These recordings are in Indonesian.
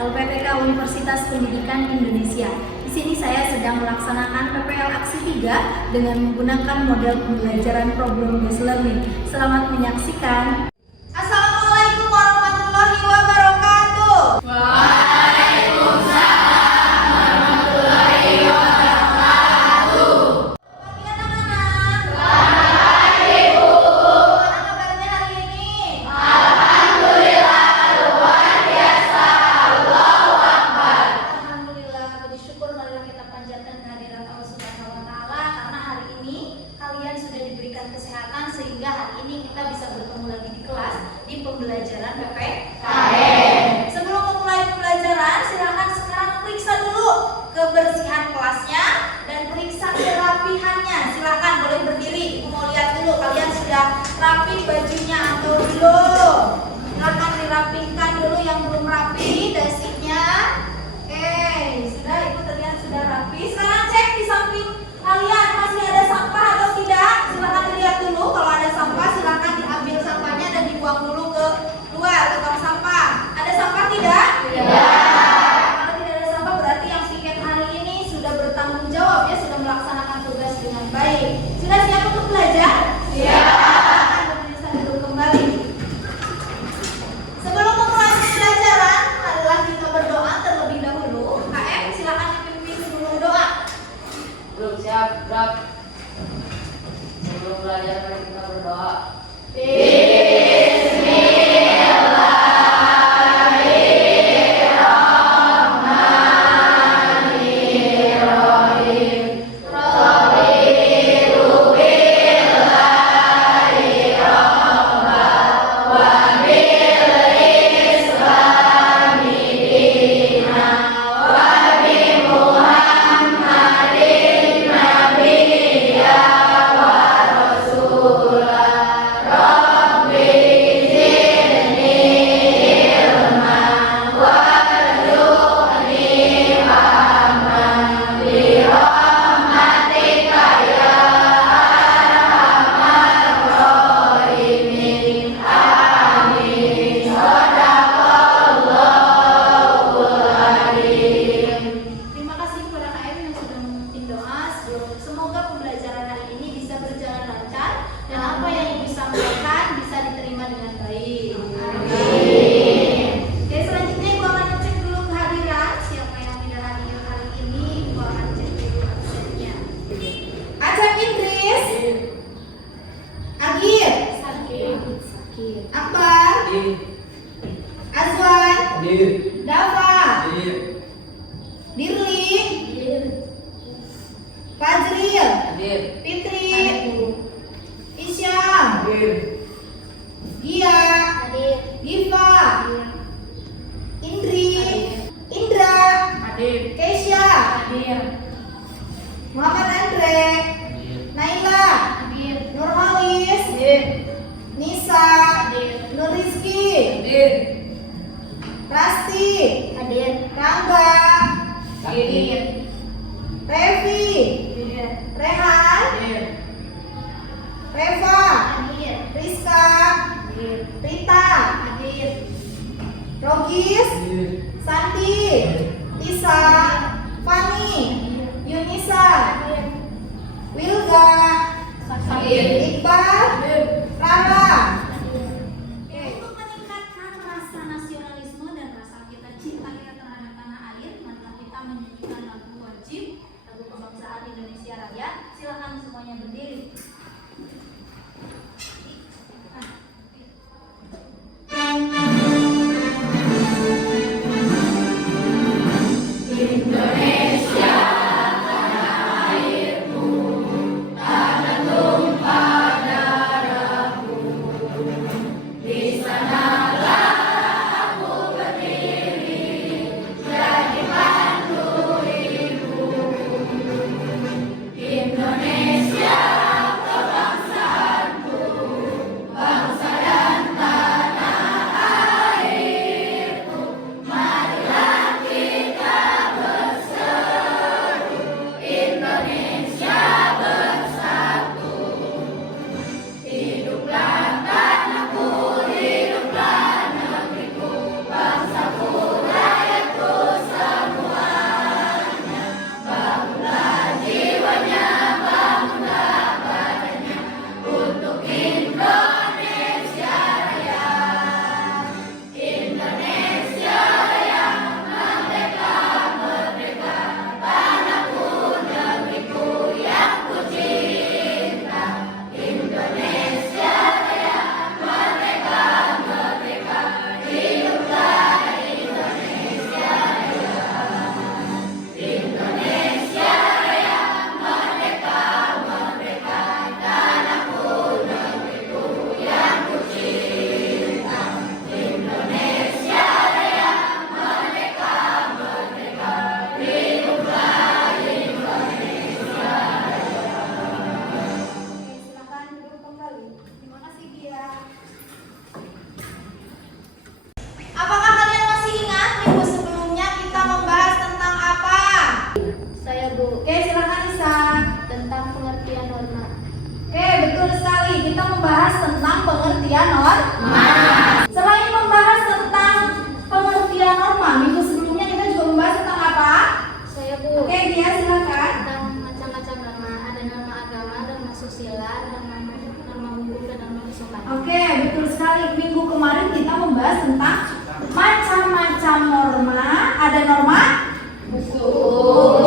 LPPK Universitas Pendidikan Indonesia. Di sini saya sedang melaksanakan PPL Aksi 3 dengan menggunakan model pembelajaran problem based learning. Selamat menyaksikan. Assalamualaikum warahmatullahi wabarakatuh. Waalaikumsalam warahmatullahi wabarakatuh. Pagi anak-anak. Selamat Ibu. Gimana kabarnya hari ini? Alhamdulillah luar biasa. Allahu Akbar. Alhamdulillah, puji syukur marilah kita panjatkan kehadirat Allah Subhanahu wa taala karena hari ini kalian sudah diberikan kesehatan sehingga hari ini kita bisa bertemu lagi di kelas di pembelajaran PPKN. Sebelum memulai pembelajaran, silakan sekarang periksa dulu kebersihan kelasnya dan periksa kerapihannya. Silakan boleh berdiri. Ibu mau lihat dulu kalian sudah rapi bajunya atau belum. Silakan dirapihkan dulu yang belum rapi dasinya. Oke, sudah Ibu terlihat sudah rapi. Sekarang cek di samping kalian masih ada sampah atau tidak. Silakan dilihat dulu. Kalau ada sampah silakan diambil sampahnya dan dibuang dulu ke luar ke tong sampah. Ada sampah tidak? Kalau tidak ada sampah berarti yang piket hari ini sudah bertanggung jawab ya, sudah melaksanakan tugas dengan baik. Sudah siap untuk belajar? Silakan berdiri dulu kembali. Sebelum memulai pembelajaran, marilah kita berdoa terlebih dahulu. KM, silakan dipimpin dulu doa. Belum siap, Brak. Sebelum belajar mari kita berdoa. Terima kasih kepada KM yang sudah memimpin doa. Semoga pembelajaran hari ini bisa berjalan lancar dan apa yang Ibu sampaikan bisa diterima dengan baik. Amin. Oke, selanjutnya Ibu akan cek dulu kehadiran. Siapa yang tidak hadir hari ini, Ibu akan cek dulu absennya. Acep Idris, Agir, Akbar, Azwan, Dafa, Dirli, Fajril, Fitri, Isyam, Gia, Giva, Indri, Indra, Kesha, Muhammad Andre, Naila, Nurhalis, Nisa, Nur Rizki, Rasti, Rangga, Revi, Rehan, Reva, Rizka, Rita, Rogis, Sandi, Tisa, Fani, Yunisa, Wilga, Iqbal, Rara. Untuk meningkatkan rasa nasionalisme dan rasa kita cinta kita terhadap tanah air, marilah kita menyanyikan lagu wajib, lagu kebangsaan Indonesia Raya. Silakan semuanya berdiri. Indonesia, tanah airmu, tanah tumpah darahmu. pengertian norma. Selain membahas tentang pengertian norma, minggu sebelumnya kita juga membahas tentang apa? Saya Bu. Oke, dia silakan. Tentang macam-macam norma, ada norma agama, norma susila, norma hukum, dan norma kesopanan. Oke, betul sekali. Minggu kemarin kita membahas tentang macam-macam norma. Ada norma hukum,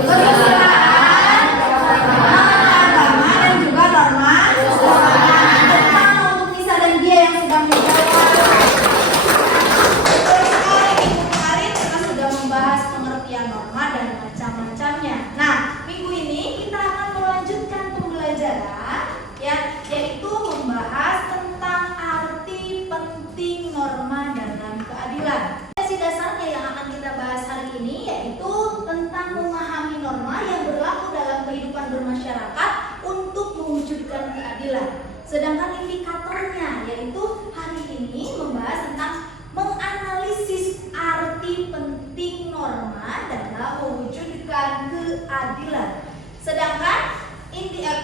kesusilaan, norma agama, dan juga norma kesopanan. Terutama untuk Nisa dan dia yang sedang menjawab. Betul sekali. Minggu kemarin kita sudah membahas pengertian norma dan macam-macamnya. Nah, minggu ini kita akan melanjutkan pembelajaran yaitu membahas tentang arti penting norma dalam keadilan. Sesi dasarnya yang akan kita bahas hari ini yaitu tentang memahami norma yang berlaku dalam kehidupan bermasyarakat untuk mewujudkan keadilan. Sedangkan indikatornya yaitu hari ini membahas tentang menganalisis arti penting norma dalam mewujudkan keadilan. Sedangkan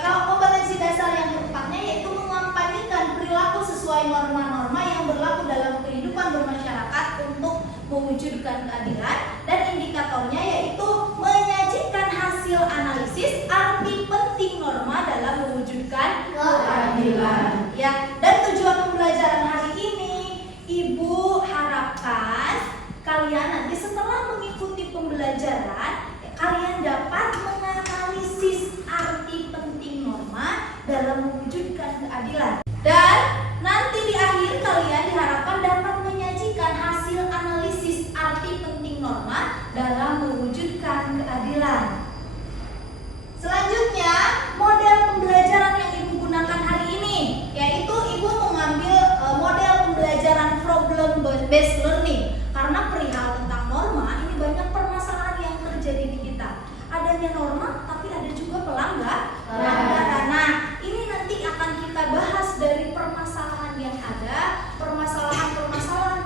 kalau kompetensi dasar yang keempatnya yaitu mengampanyekan perilaku sesuai norma-norma yang berlaku dalam kehidupan bermasyarakat untuk mewujudkan keadilan, dan indikatornya yaitu menyajikan hasil analisis arti penting norma dalam mewujudkan keadilan. Ya, dan tujuan pembelajaran hari ini, Ibu harapkan kalian nanti setelah mengikuti pembelajaran kalian dapat menganalisis arti penting norma dalam mewujudkan keadilan. Dan nanti di akhir kalian diharapkan dapat menyajikan hasil analisis arti penting norma dalam mewujudkan keadilan. Selanjutnya, model pembelajaran yang Ibu gunakan hari ini, yaitu Ibu mengambil model pembelajaran problem based learning. Karena perihal tentang norma, ini banyak permasalahan yang terjadi di kita. Adanya norma, tapi ada juga pelanggaran. Nah, ini nanti akan kita bahas dari permasalahan yang ada, permasalahan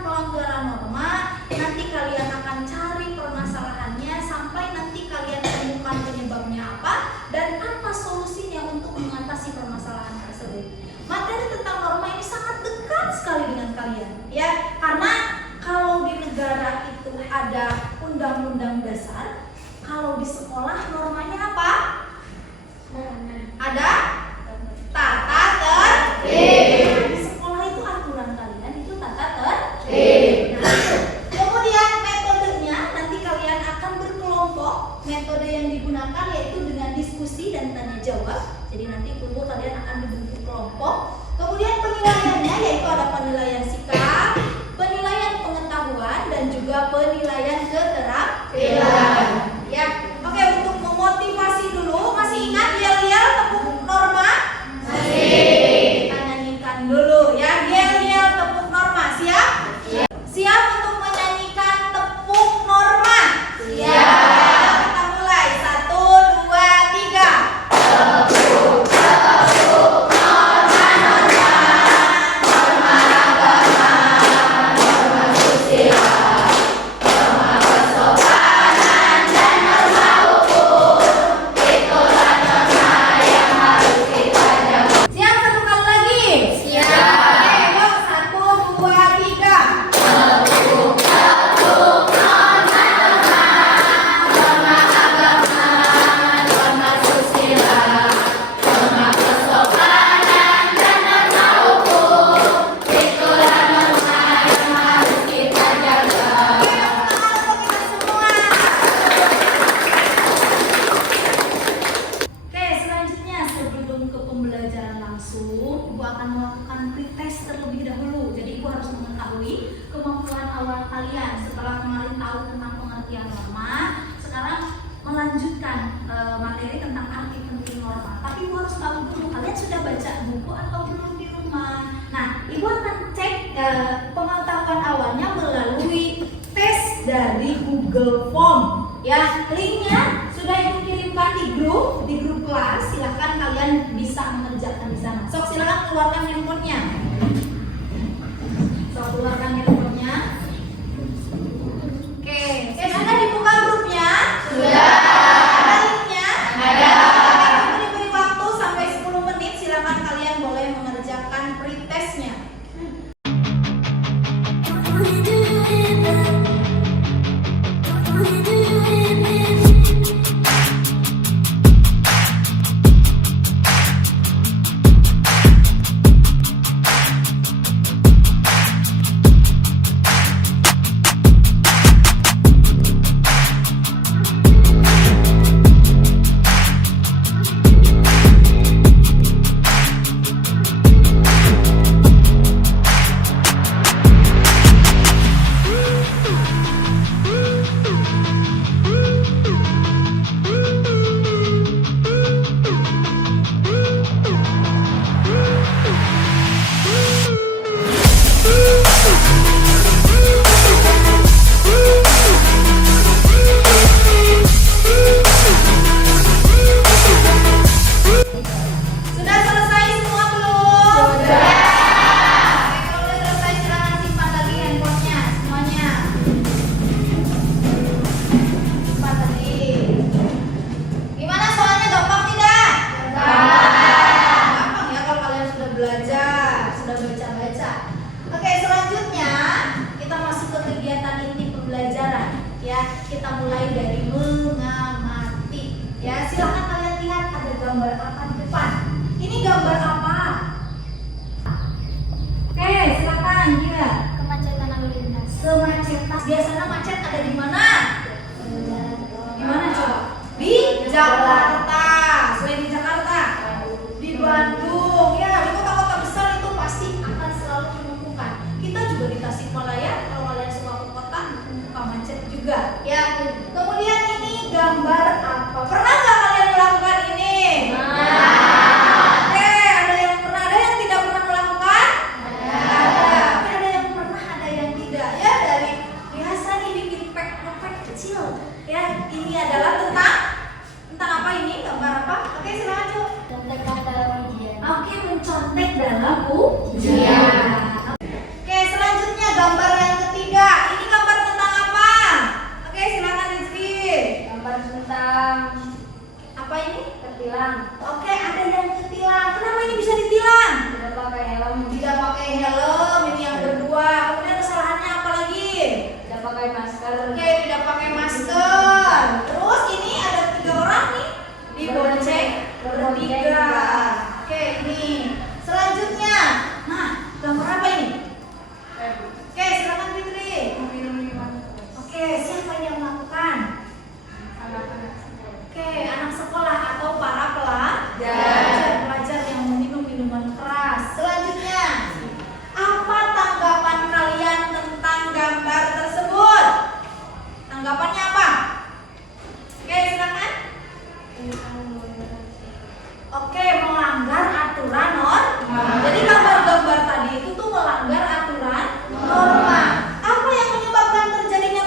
pelanggaran norma. Nanti kalian akan cari permasalahannya sampai nanti kalian temukan penyebabnya apa dan apa solusinya untuk mengatasi permasalahan tersebut. Materi tentang norma ini sangat dekat sekali dengan kalian, ya, karena kalau di negara itu ada undang-undang dasar, kalau di sekolah normanya apa? Ada tata tertib. Di sekolah itu aturan kalian itu tata tertib. Nah, kemudian metodenya nanti kalian akan berkelompok. Metode yang digunakan yaitu dengan diskusi dan tanya jawab. Jadi nanti tunggu kalian akan dibentuk kelompok. Kemudian penilaiannya yaitu ada penilaian sikap, penilaian pengetahuan, dan juga penilaian keterampilan. Ya, oke, untuk memotivasi dulu, masih ingat yel-yel tepuk norma? Masih. Kita nyanyikan dulu ya, yel-yel tepuk norma, siap? Siap untuk menyanyikan tepuk norma? Siap. Kita mulai, 1, 2, 3. Tepuk, tepuk norma, norma, norma agama, norma susila, norma kesopanan, dan norma hukum. Itulah norma yang harus kita jaga. Siap, satu kali lagi? Siap. Oke, yuk, 1, 2, 3. Tepuk, tepuk norma, norma, norma agama, norma susila, norma kesopanan, dan norma hukum. Itulah norma yang harus kita jaga. Oke, selanjutnya sebelum ke pembelajaran langsung, Ibu akan melakukan pretest terlebih dahulu. Jadi Ibu harus mengetahui kemampuan awal kalian. Setelah kemarin tahu tentang pengertian norma, sekarang melanjutkan materi tentang arti penting norma. Tapi Ibu harus tahu dulu kalian sudah baca buku atau belum di rumah. Nah, Ibu akan cek pengetahuan awalnya melalui tes dari Google Form. Ya, linknya sudah Ibu kirimkan di grup kelas. Silahkan kalian bisa mengerjakan di sana. Sok, silakan keluarkan handphonenya. Sok, keluarkan handphonenya. Oke, sudah dibuka grupnya? Sudah. Ada linknya? Ada. Oke, diberi waktu sampai 10 menit. Silakan kalian boleh mengerjakan Sudah selesai semua belum? Sudah. Kalau udah selesai silakan simpan lagi handphonenya semuanya. Simpan lagi. Gimana soalnya, gampang tidak? Gampang ya kalau kalian sudah belajar, sudah baca-baca. Oke, selanjutnya kita masuk ke kegiatan inti pembelajaran. Ya, kita mulai dari mengamati. Ya, silakan kalian lihat ada gambar apa di depan. Ini gambar apa? Oke, silakan Gira. Kemacetan lalu lintas. Kemacetan. Biasanya macet ada di mana? Di mana coba? Di Jakarta. Selain di Jakarta, di Bandung. Ya, di kota-kota besar itu pasti akan selalu menumpukan. Kita juga di Tasikmalaya, kalau kalian suka ke kota, suka macet juga. Ya. Kemudian ini gambar apa? Pernah nggak kalian melakukan ini? Oke, ada yang pernah, ada yang tidak pernah melakukan? Ada. Tapi ada yang pernah, ada yang tidak. Ya, dari biasa nih bikin pek kecil. Ya, ini adalah tentang apa ini? Gambar apa? Oke, silakan Cuk. Contekan dalam ujian. Oke, mencontek dalam ujian. Oke, selanjutnya gambar yang ketiga. Ini gambar tentang apa? Oke, silakan Rizky. Gambar tentang Apa ini? ketilang. Oke, ada yang ketilang. Kenapa ini bisa ditilang? Tidak pakai helm. Tidak pakai helm, ini yang berdua. Kemudian kesalahannya apa lagi? Tidak pakai masker. Oke, tidak pakai masker. Terus ini ada 3 orang nih dibonceng bertiga. Oke, ini. Selanjutnya, nah, gambar apa ini? Oke, silakan Fitri. Oke, siapa yang melakukan? Oke, anak sekolah atau para pelajar yang meminum minuman keras. Selanjutnya, apa tanggapan kalian tentang gambar tersebut? Tanggapannya apa? Oke, silakan. Oke, melanggar aturan norma. Jadi gambar-gambar tadi itu tuh melanggar aturan norma. Apa yang menyebabkan terjadinya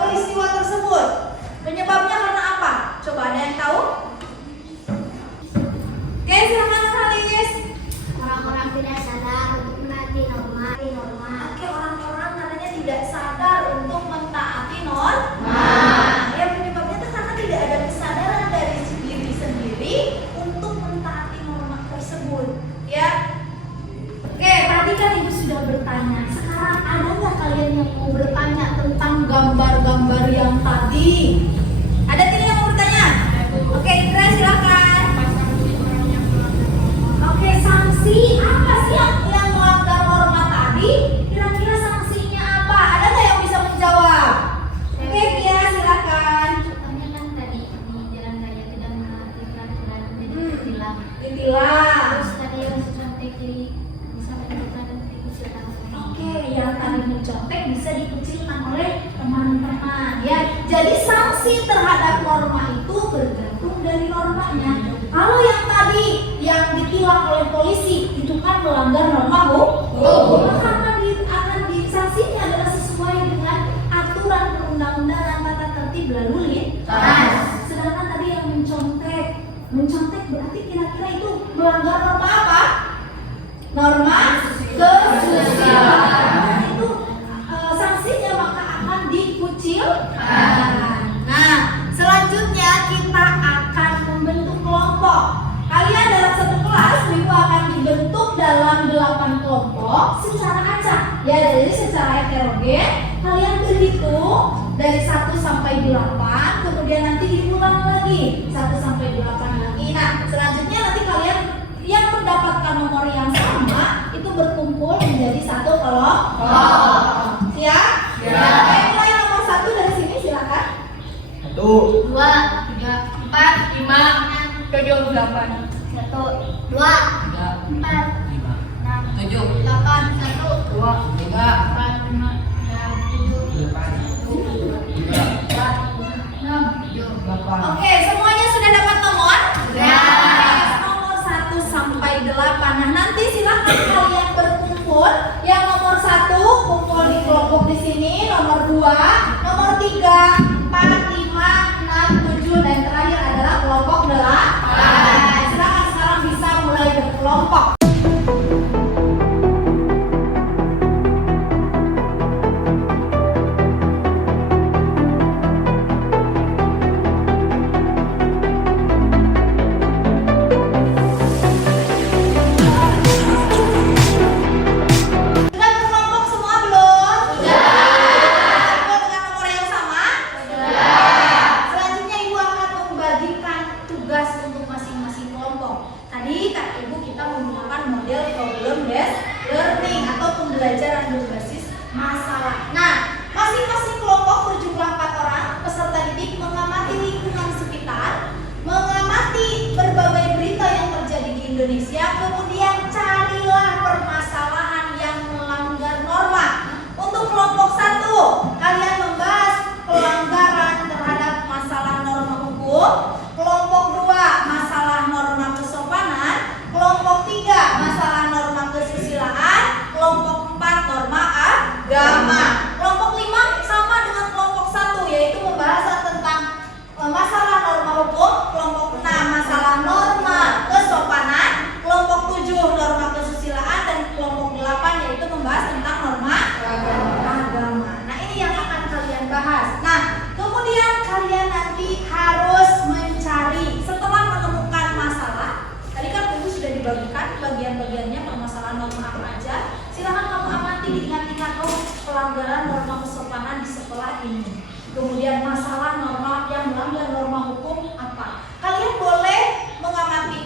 peristiwa tersebut? Penyebabnya karena apa? Coba ada yang tahu? Oke, silakan Halis. Orang-orang tidak sadar untuk menaati norma. Oke, orang-orang katanya tidak sadar untuk mentaati norma. Ya, penyebabnya itu karena tidak ada kesadaran dari diri sendiri untuk mentaati norma tersebut. Ya. Oke, tadi kan Ibu sudah bertanya. Sekarang ada nggak kalian yang mau bertanya tentang gambar-gambar yang tadi? Ada tidak yang mau bertanya? Oke, Indra silakan. Oke, sanksi apa sih yang melanggar norma tadi? Kira-kira sanksinya apa? Ada nggak yang bisa menjawab? Oke, Pia silakan. Contohnya kan tadi di jalan raya tidak menaati peraturan jadi ditilang. Ditilang. Terus tadi yang contek jadi bisa menentukan dan dikucilkan. Oke, yang tadi mencontek bisa dikucilkan oleh teman-teman. Ya, jadi sanksi terhadap norma itu bergantung dari normanya. Kalau yang tadi yang ditilang oleh polisi itu kan melanggar norma hukum, maka akan disanksinya adalah sesuai dengan aturan perundang-undangan tata tertib lalu lintas. Sedangkan tadi yang mencontek berarti kira-kira itu melanggar norma apa? Norma kesusilaan. Itu sanksinya maka akan dikucilkan. Nah, selanjutnya kita akan membentuk kelompok. Kalian dalam satu kelas Ibu akan dibentuk dalam 8 kelompok secara acak. Ya, jadi secara heterogen kalian berhitung dari 1 sampai menggunakan nomor yang sama itu berkumpul menjadi satu kelompok. Siap? Siap. Oke, mulai nomor 1 dari sini silakan. 2, 3, 4, 5, 7, 8. 1, 2, 4, 5, 6, 7, 8, 1, 2, 3, 4, 5, 6, 7, 8, 6, 7, 8. Oke, semuanya sudah dapat nomor? Sudah. Oke, nomor 1 sampai 8. Nah, nanti silakan kalian berkumpul. Yang nomor 1 kumpul di kelompok di sini, nomor 2, nomor 3, 4, 5, 6, 7 dan terakhir adalah kelompok 8. Silakan sekarang bisa mulai berkelompok. Sudah berkelompok semua belum? Sudah. Dengan nomor yang sama? Sudah. Selanjutnya Ibu akan membagikan tugas untuk masing-masing kelompok. Tadi kata Ibu kita menggunakan model problem based learning atau pembelajaran berbasis masalah. Nah, masing-masing kelompok berjumlah 4 orang peserta didik mengamati lingkungan sekitar, mengamati berbagai berita yang terjadi di Indonesia, kemudian carilah permasalahan yang melanggar norma. Untuk kelompok 1, kalian membahas pelanggaran terhadap masalah norma hukum. Kelompok 2, masalah norma kesopanan. Kelompok 3, masalah norma kesusilaan. Kelompok 4, norma agama. Kelompok 5 sama dengan kelompok 1, yaitu membahas tentang masalah norma hukum. Kelompok 6, masalah norma kesopanan. Kelompok 7, norma kesusilaan. Dan kelompok 8 yaitu membahas tentang norma agama. Nah, ini yang akan kalian bahas. Nah, kemudian kalian nanti harus mencari setelah menemukan masalah. Tadi kan Ibu sudah dibagikan bagian-bagiannya permasalahan norma apa aja. Silakan kamu amati, diingat-ingat, oh pelanggaran norma kesopanan di sekolah ini. Kemudian masalah norma yang melanggar norma hukum apa. Kalian boleh mengamati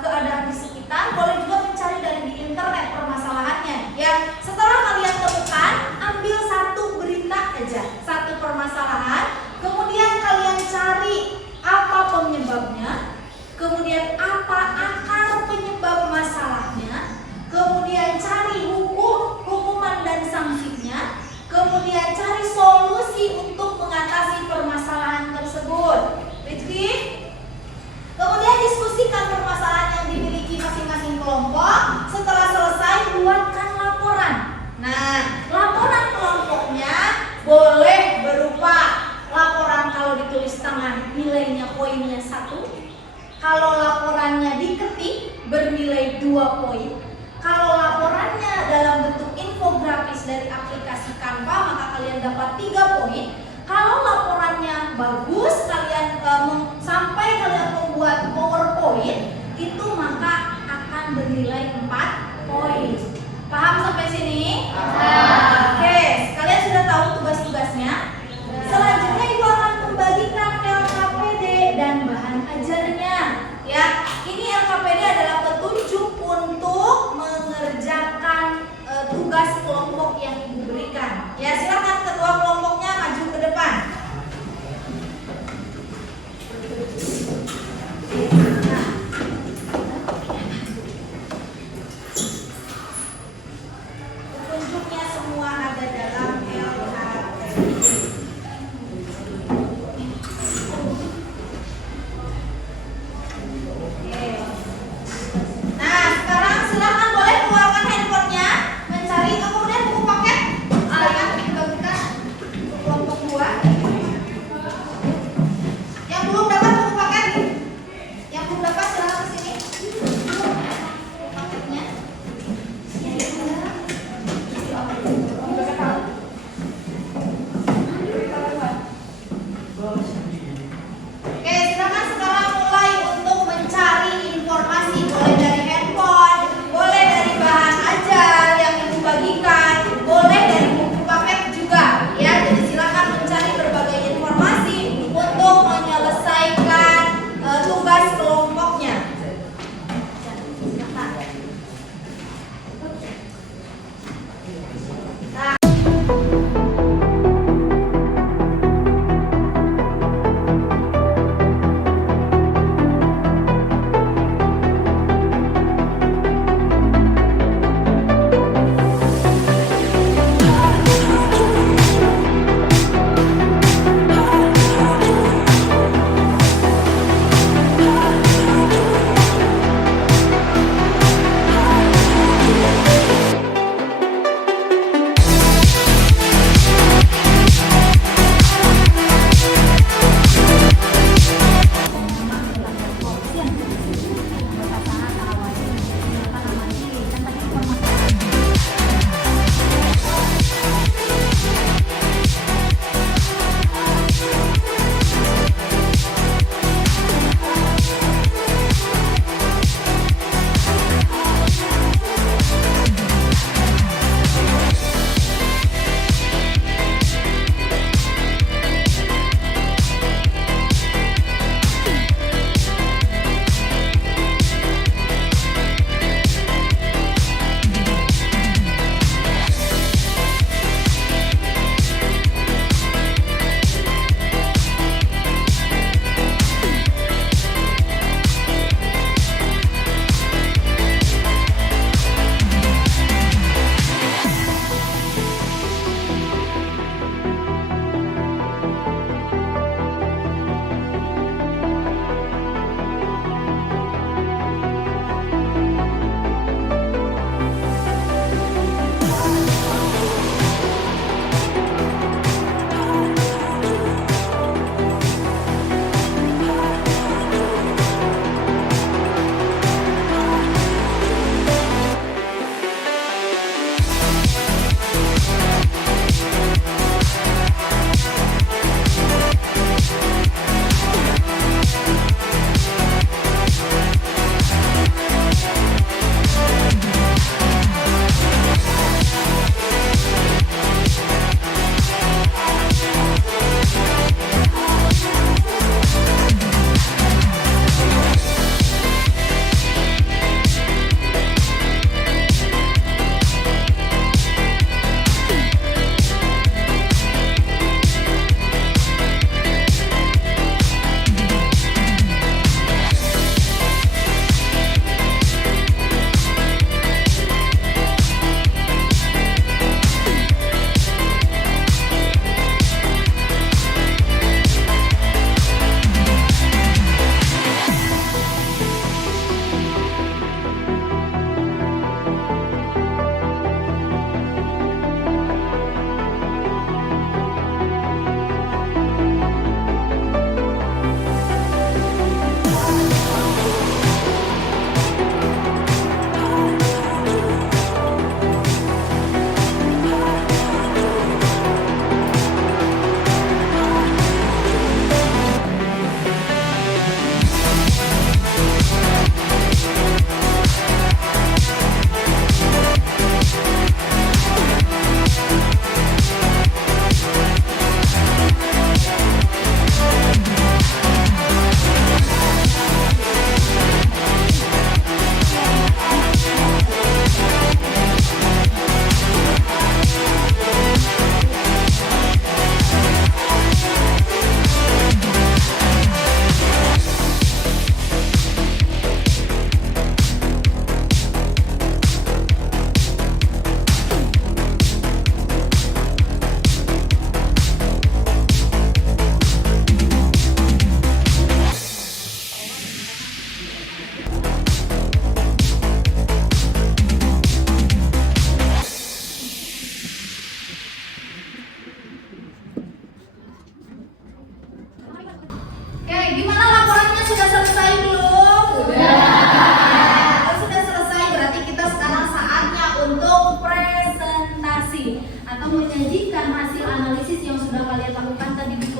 keadaan di sekitar, boleh juga mencari dari di internet permasalahannya. Ya, setelah kalian temukan, ambil satu berita aja, satu permasalahan. Kemudian kalian cari apa penyebabnya, kemudian apa akar penyebab masalahnya, kemudian cari hukuman dan sanksinya, kemudian cari solusi untuk mengatasi permasalahan tersebut. Rizky? Kemudian diskusikan permasalahan yang dimiliki masing-masing kelompok. Setelah selesai, buatkan laporan. Nah, laporan kelompoknya boleh berupa laporan kalau ditulis tangan nilainya poinnya 1. Kalau laporannya diketik bernilai 2 poin. Kalau laporannya dalam bentuk infografis dari aplikasi Canva, maka kalian dapat 3 poin. Kalau laporannya bagus, kalian sampai kalian membuat PowerPoint, itu maka akan bernilai 4 poin. Paham sampai sini? Paham. Oke, kalian sudah tahu tugas-tugasnya. Selanjutnya Ibu akan membagikan LKPD dan bahan ajarnya. Ya, ini LKPD adalah petunjuk untuk mengerjakan tugas kelompok yang Ibu berikan. Ya, silakan ketua kelompoknya maju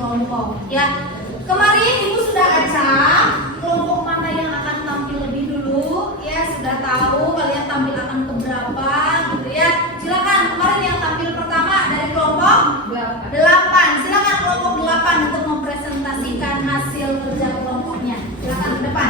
berkelompok. Ya, kemarin Ibu sudah acak kelompok mana yang akan tampil lebih dulu. Ya, sudah tahu kalian tampil akan ke berapa gitu ya. Silakan kemarin yang tampil pertama dari kelompok 8. Silakan kelompok 8 untuk mempresentasikan hasil kerja kelompoknya. Silakan ke depan.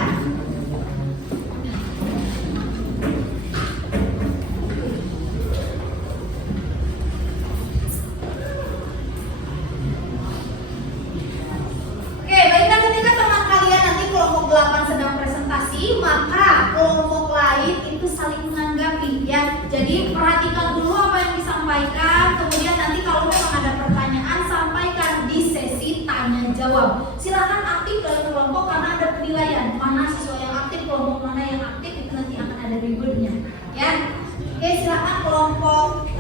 Oke, baiklah, ketika teman kalian nanti kelompok 8 sedang presentasi, maka kelompok lain itu saling menanggapi ya. Jadi perhatikan dulu apa yang disampaikan, kemudian nanti kalau memang ada pertanyaan sampaikan di sesi tanya jawab. Silakan aktif dalam kelompok karena ada penilaian mana siswa yang aktif, kelompok mana yang aktif itu nanti akan ada rewardnya ya. Oke, silakan kelompok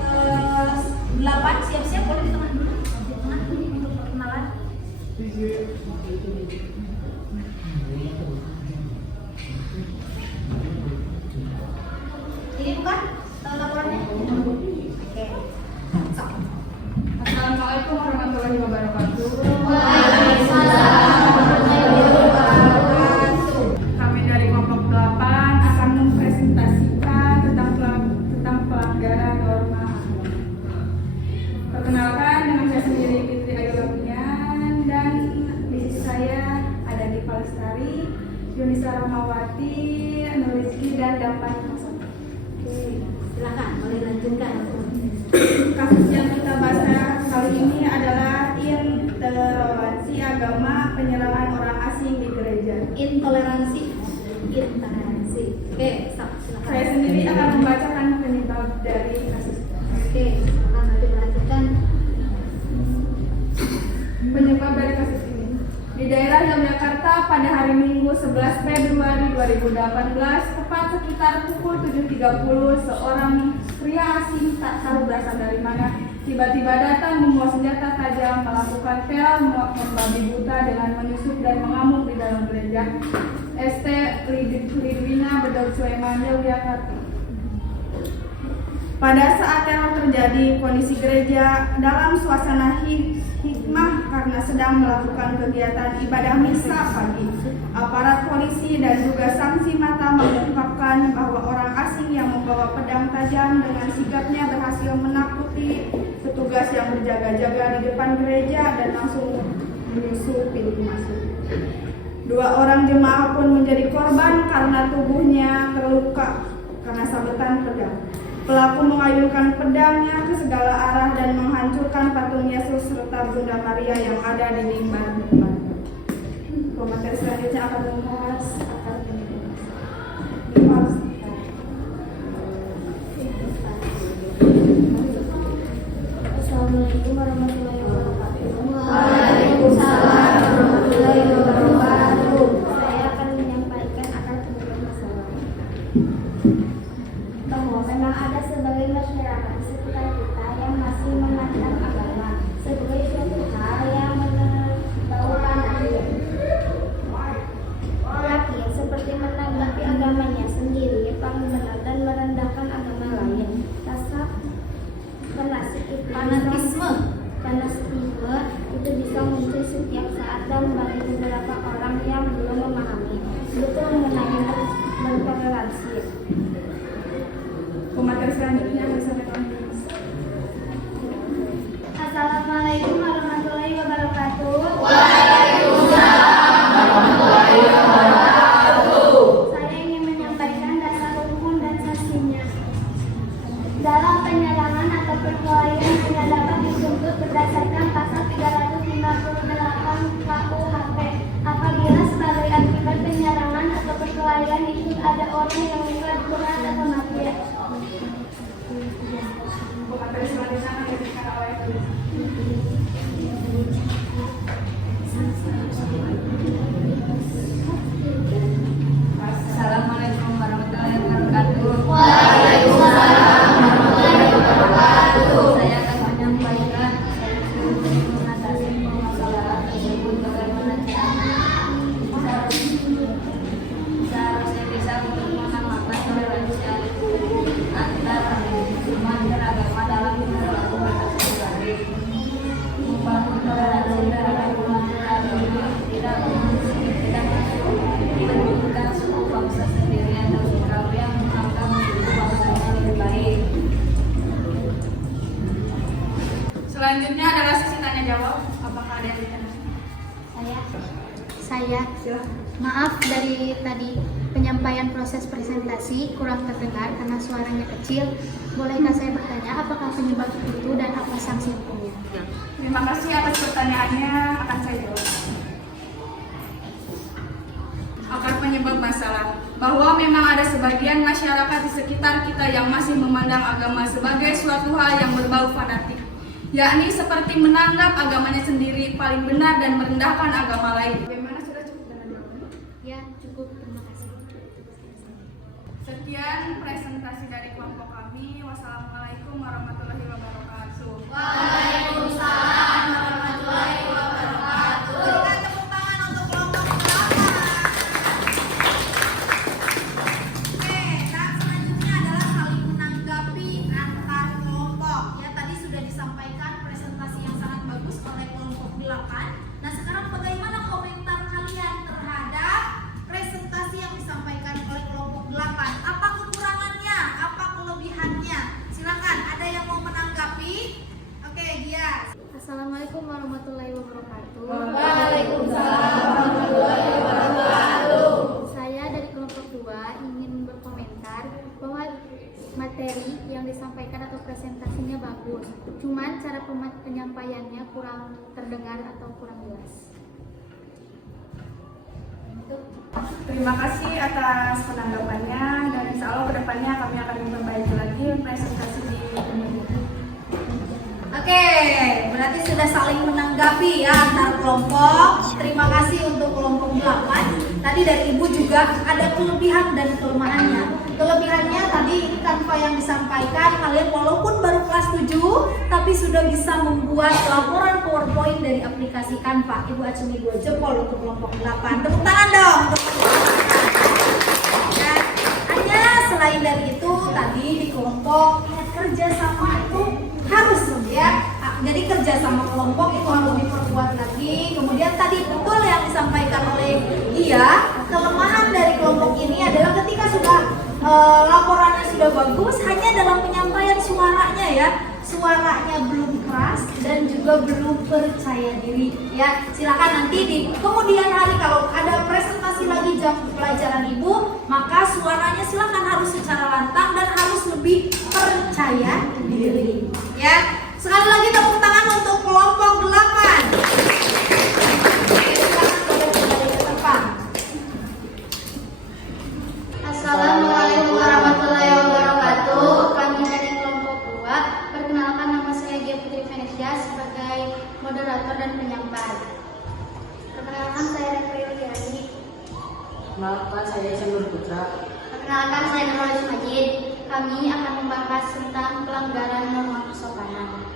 8 siap-siap boleh di tengah dulu. Di tengah ini untuk perkenalan. Ini bukan laporannya. Oke. Sok. Assalamualaikum warahmatullahi wabarakatuh. Kami dari kelompok 8 akan mempresentasikan tentang pelanggaran norma. Perkenalkan, dengan saya sendiri Fitri Ayu Lapian, dan di sisi saya ada Diva Lestari, Yunisa Rahmawati, Nur Rizky, dan Dapan. Silakan, boleh lanjutkan. Kasus yang kita bahas kali ini adalah intoleransi agama, penyerangan orang asing di gereja. Intoleransi. Oke, sok, silakan. Saya sendiri akan membacakan penyebab dari kasus. Oke, silakan nanti melanjutkan. Penyebab dari kasus ini di daerah Yogyakarta pada hari Minggu 11 Februari 2018 tepat sekitar pukul 7.30 seorang pria asing tak tahu berasal dari mana tiba-tiba datang membawa senjata tajam melakukan teror membabi buta dengan menyusup dan mengamuk di dalam gereja ST Lidwina Bedok Sleman, Yogyakarta. Pada saat teror terjadi, kondisi gereja dalam suasana hikmah karena sedang melakukan kegiatan ibadah misa pagi. Aparat polisi dan juga saksi mata mengungkapkan bahwa orang asing yang membawa pedang tajam dengan sigapnya berhasil menakuti petugas yang berjaga-jaga di depan gereja dan langsung menyusup pintu masuk. 2 orang jemaah pun menjadi korban karena tubuhnya terluka karena sabetan pedang. Pelaku mengayunkan pedangnya ke segala arah dan menghancurkan patung Yesus serta Bunda Maria yang ada di mimbar depan. Pemateri selanjutnya akan membahas akar penyebab. Assalamualaikum warahmatullahi wabarakatuh. Waalaikumsalam warahmatullahi wabarakatuh. Saya akan menyampaikan akar penyebab masalah. Bahwa memang ada sebagian masyarakat di sekitar kita yang masih memandang agama sebagai suatu hal yang berbau pandangan. Yakin seperti menanggapi agamanya sendiri paling benar dan merendahkan agama lain. Rasa fanatisme itu bisa muncul setiap saat dan bagi beberapa orang yang belum memahami betul mengenai bertoleransi. Pemateri selanjutnya akan disampaikan. Assalamualaikum warahmatullahi wabarakatuh. Waalaikumsalam warahmatullahi wabarakatuh. Saya ingin menyampaikan dasar hukum dan sanksinya. Dalam penyerangan atau perkelahian tidak dapat dituntut berdasarkan pasal 358 KUHP apabila sebagai akibat penyerangan atau Saya. Maaf dari tadi penyampaian proses presentasi kurang terdengar karena suaranya kecil. Bolehkah saya bertanya apakah penyebab itu dan apa sanksi hukumnya? Terima kasih atas pertanyaannya, akan saya jawab. Akar penyebab masalah bahwa memang ada sebagian masyarakat di sekitar kita yang masih memandang agama sebagai suatu hal yang berbau fanatik, yakni seperti menganggap agamanya sendiri paling benar dan merendahkan agama lain. Bagaimana, sudah cukup dengan jawabannya? Ya, cukup. Terima kasih. Sekian presentasi dari kelompok kami. Wassalamualaikum warahmatullahi wabarakatuh. Waalaikumsalam warahmatullahi wabarakatuh. Berikan tepuk tangan untuk kelompok 8. Oke, tahap selanjutnya adalah saling menanggapi antar kelompok. Ya, tadi sudah disampaikan presentasi yang sangat bagus oleh kelompok 8. Nah, sekarang bagaimana komentar kalian terhadap presentasi yang disampaikan oleh kelompok 8? Apa kekurangannya? Apa kelebihannya? Silakan, ada yang mau menanggapi? Oke, dia. Assalamualaikum warahmatullahi wabarakatuh. Waalaikumsalam warahmatullahi wabarakatuh. Saya dari kelompok 2 ingin berkomentar bahwa materi yang disampaikan atau presentasinya bagus. Cuman cara penyampaiannya kurang terdengar atau kurang jelas. Terima kasih atas penanggapannya, dan insya Allah kedepannya kami akan memperbaiki lagi presentasi di kemudian. Oke, berarti sudah saling menanggapi ya antar kelompok. Terima kasih untuk kelompok 8. Tadi dari Ibu juga ada kelebihan dan kelemahannya. Kelebihannya tadi ini Canva yang disampaikan, kalian walaupun baru kelas 7 tapi sudah bisa membuat laporan PowerPoint dari aplikasi Canva. Ibu acungi 2 jempol untuk kelompok 8. Tepuk tangan dong untuk kelompok 8. Dan hanya selain dari itu tadi di kelompok kerja sama itu harus ya. Jadi kerja sama kelompok itu harus diperkuat lagi. Kemudian tadi betul yang disampaikan oleh dia, kelemahan dari kelompok ini adalah ketika sudah laporannya sudah bagus, hanya dalam penyampaian suaranya ya, suaranya belum keras dan juga belum percaya diri ya. Silakan nanti di kemudian hari kalau ada presentasi lagi jam pelajaran Ibu, maka suaranya silakan harus secara lantang dan harus lebih percaya diri ya. Sekali lagi tepuk tangan untuk kelompok 8. Oke, silakan kembali ke tempat. Assalamualaikum warahmatullahi wabarakatuh. Kami dari kelompok 2. Perkenalkan, nama saya Gia Putri Venesia sebagai moderator dan penyampai. Perkenalkan, saya Refri Yuliani. Perkenalkan, saya Sanur Putra. Perkenalkan, saya Nurul Majid. Kami akan membahas tentang pelanggaran norma kesopanan.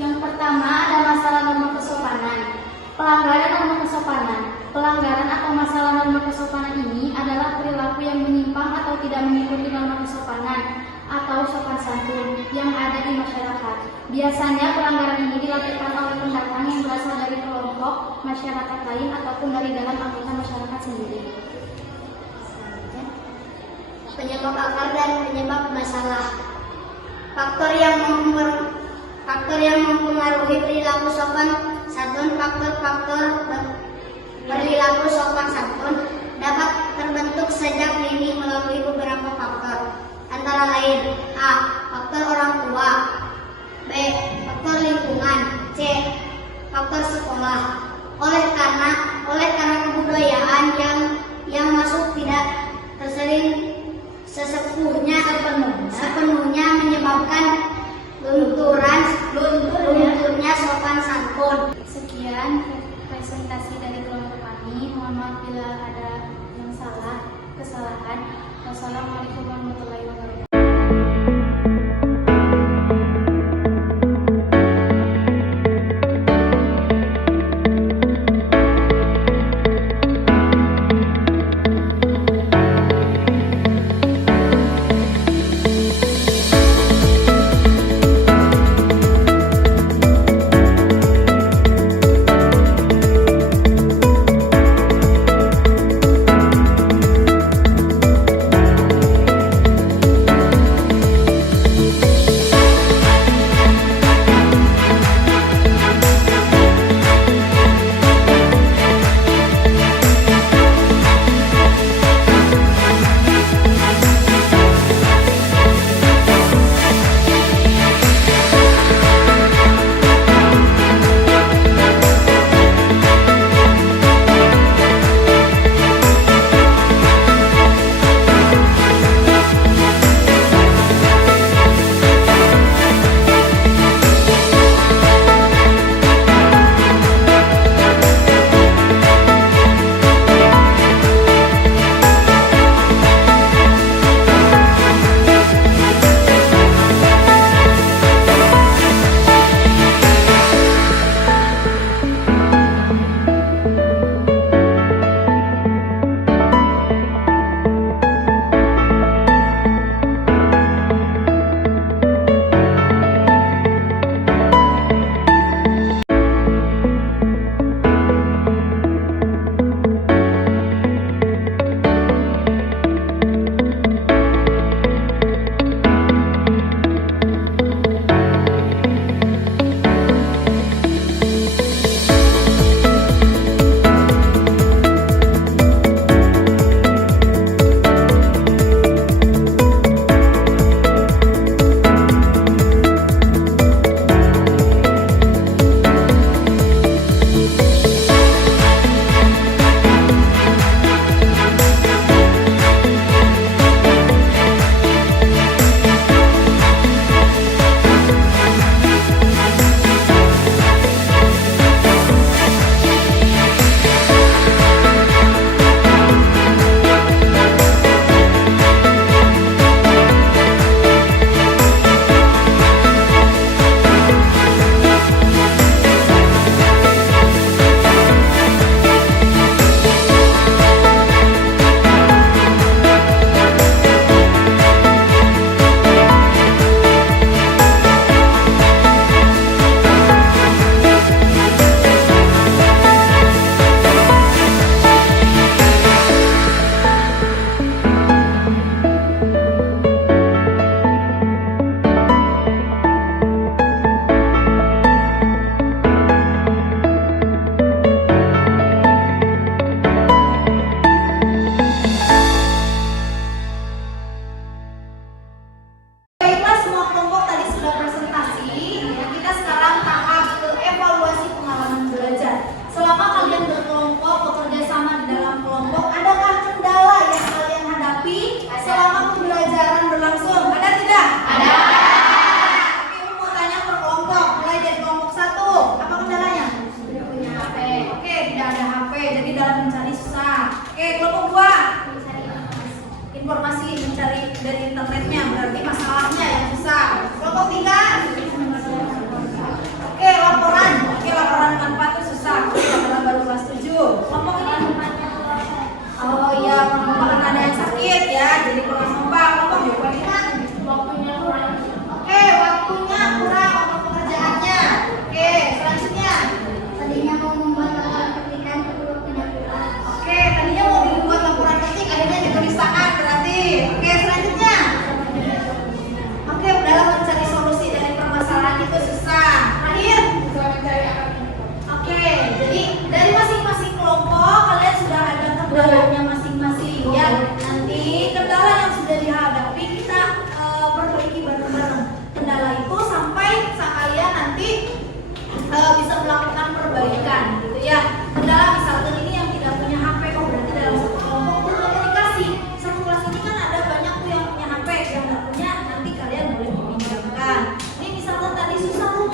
Yang pertama ada masalah norma kesopanan. Pelanggaran norma kesopanan. Pelanggaran atau masalah norma kesopanan ini adalah perilaku yang menyimpang atau tidak mengikuti norma kesopanan atau sopan santun yang ada di masyarakat. Biasanya pelanggaran ini dilakukan oleh pendatang yang berasal dari kelompok masyarakat lain ataupun dari dalam anggota masyarakat sendiri. Penyebab akar dan penyebab masalah. Faktor yang mempengaruhi perilaku sopan santun. Faktor-faktor perilaku sopan santun dapat terbentuk sejak dini melalui beberapa faktor, antara lain: A. Faktor orang tua, B. Faktor lingkungan, C. Faktor sekolah. Oleh karena kebudayaan yang masuk tidak terseling sepenuhnya menyebabkan lunturnya sopan santun. Sekian presentasi dari kelompok kami. Mohon maaf bila ada yang kesalahan. Wassalamualaikum warahmatullahi wabarakatuh.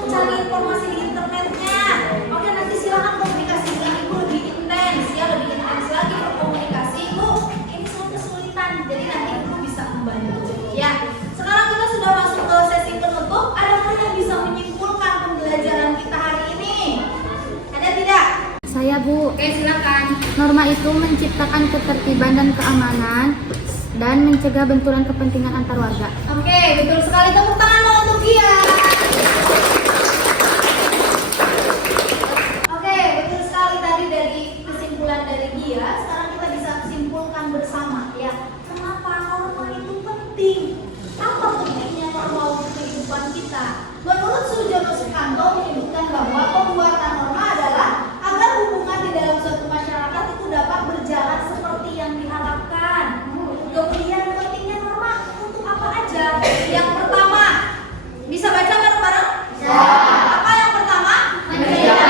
cari informasi di internetnya. Oke, nanti silakan komunikasi dengan ibu lebih intens ya, lebih intens lagi berkomunikasi. Bu, ini saya kesulitan, jadi nanti ibu bisa membantu ya. Sekarang kita sudah masuk ke sesi penutup. Adakah yang bisa menyimpulkan pembelajaran kita hari ini? Ada tidak? Saya, Bu. Oke, silakan. Norma itu menciptakan ketertiban dan keamanan dan mencegah benturan kepentingan antar warga. Oke, betul sekali. Tepuk tangan dong untuk dia. Oke, betul sekali tadi dari kesimpulan dari dia. Sekarang kita bisa simpulkan bersama ya. Kenapa norma itu penting? Apa pentingnya norma untuk kehidupan kita? Menurut Sujono Sukanto menyebutkan bahwa pembuatan norma adalah agar hubungan di dalam suatu masyarakat itu dapat berjalan seperti yang diharapkan. Kemudian pentingnya norma untuk apa aja? Yang pertama, bisa baca bareng-bareng? Bisa. Apa yang pertama? Menjaga.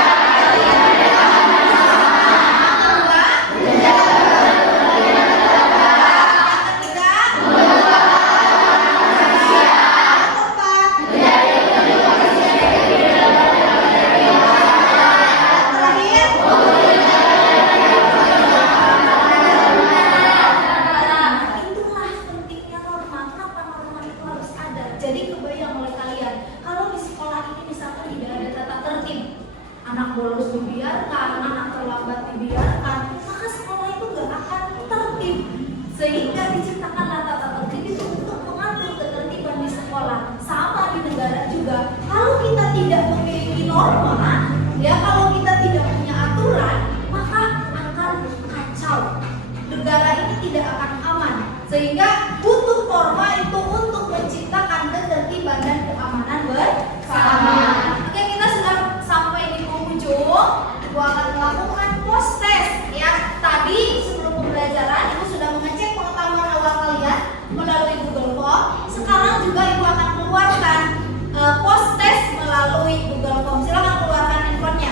Anak bolos dibiarkan, anak terlambat dibiarkan, maka sekolah itu gak akan tertib. Sehingga diciptakanlah tata tertib itu untuk mengatur ketertiban di sekolah. Sama di negara juga. Kalau kita tidak memiliki norma, ya kalau kita tidak punya aturan, maka akan kacau. Negara ini tidak akan aman. Sehingga butuh norma itu untuk menciptakan ketertiban dan keamanan bersama. Oke, kita sudah sampai di Ibu akan melakukan post test ya. Tadi sebelum pembelajaran Ibu sudah mengecek pengetahuan awal kalian melalui Google Form. Sekarang juga Ibu akan keluarkan post test melalui Google Form. Silakan keluarkan handphonenya.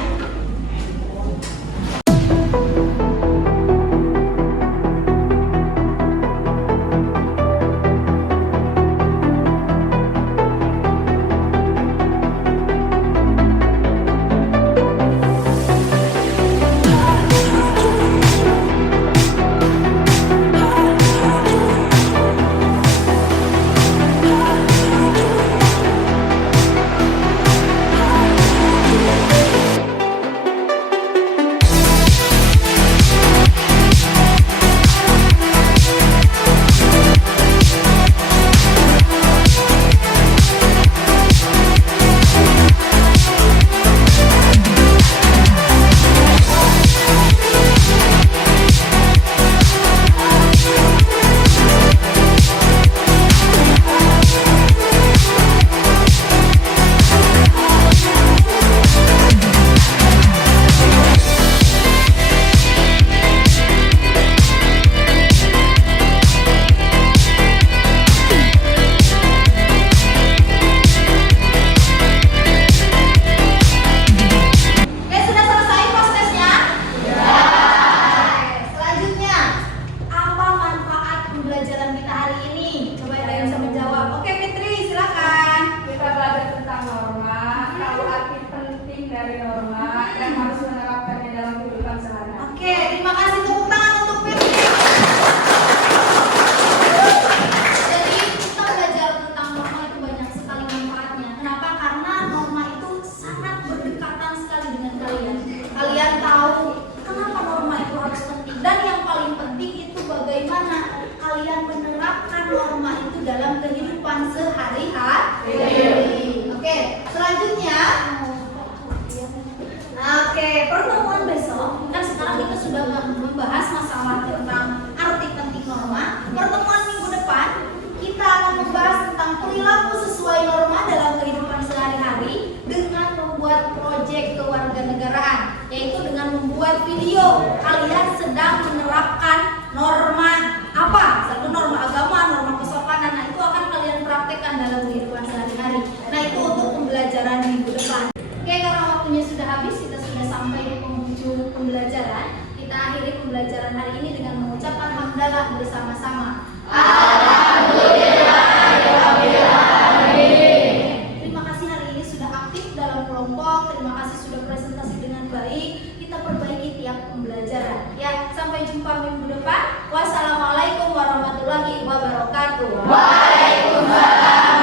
Pembelajaran hari ini dengan mengucapkan hamdalah bersama-sama. Alhamdulillahirabbil alamin. Terima kasih hari ini sudah aktif aktif dalam kelompok. Terima kasih sudah presentasi dengan baik. Kita perbaiki tiap pembelajaran. Ya, sampai jumpa minggu depan. Wassalamualaikum warahmatullahi wabarakatuh. Waalaikumsalam.